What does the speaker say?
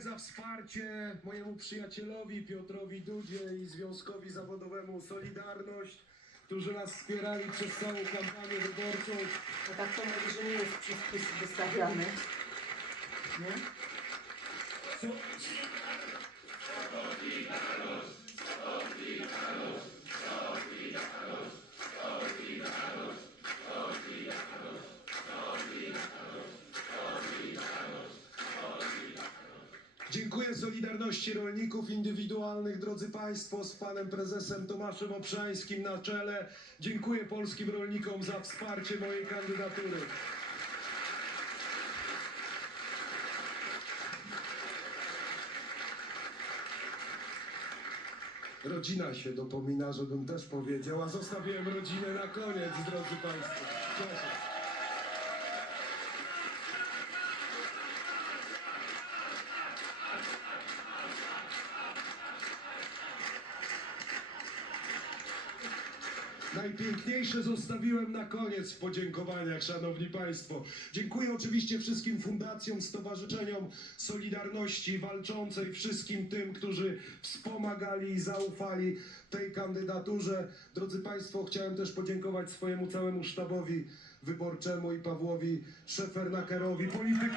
Dziękuję za wsparcie mojemu przyjacielowi Piotrowi Dudzie i Związkowi Zawodowemu Solidarność, którzy nas wspierali przez całą kampanię wyborczą. No tak to mówi, że nie jest przyspis wystawiany. Nie? Co, Dziękuję Solidarności Rolników Indywidualnych, drodzy Państwo, z Panem Prezesem Tomaszem Obszańskim na czele. Dziękuję polskim rolnikom za wsparcie mojej kandydatury. Rodzina się dopomina, żebym też powiedział, a zostawiłem rodzinę na koniec, drodzy Państwo. Proszę. Najpiękniejsze zostawiłem na koniec w podziękowaniach, Szanowni Państwo. Dziękuję oczywiście wszystkim fundacjom, stowarzyszeniom Solidarności Walczącej, wszystkim tym, którzy wspomagali i zaufali tej kandydaturze. Drodzy Państwo, chciałem też podziękować swojemu całemu sztabowi wyborczemu i Pawłowi Szefernakerowi, polityk,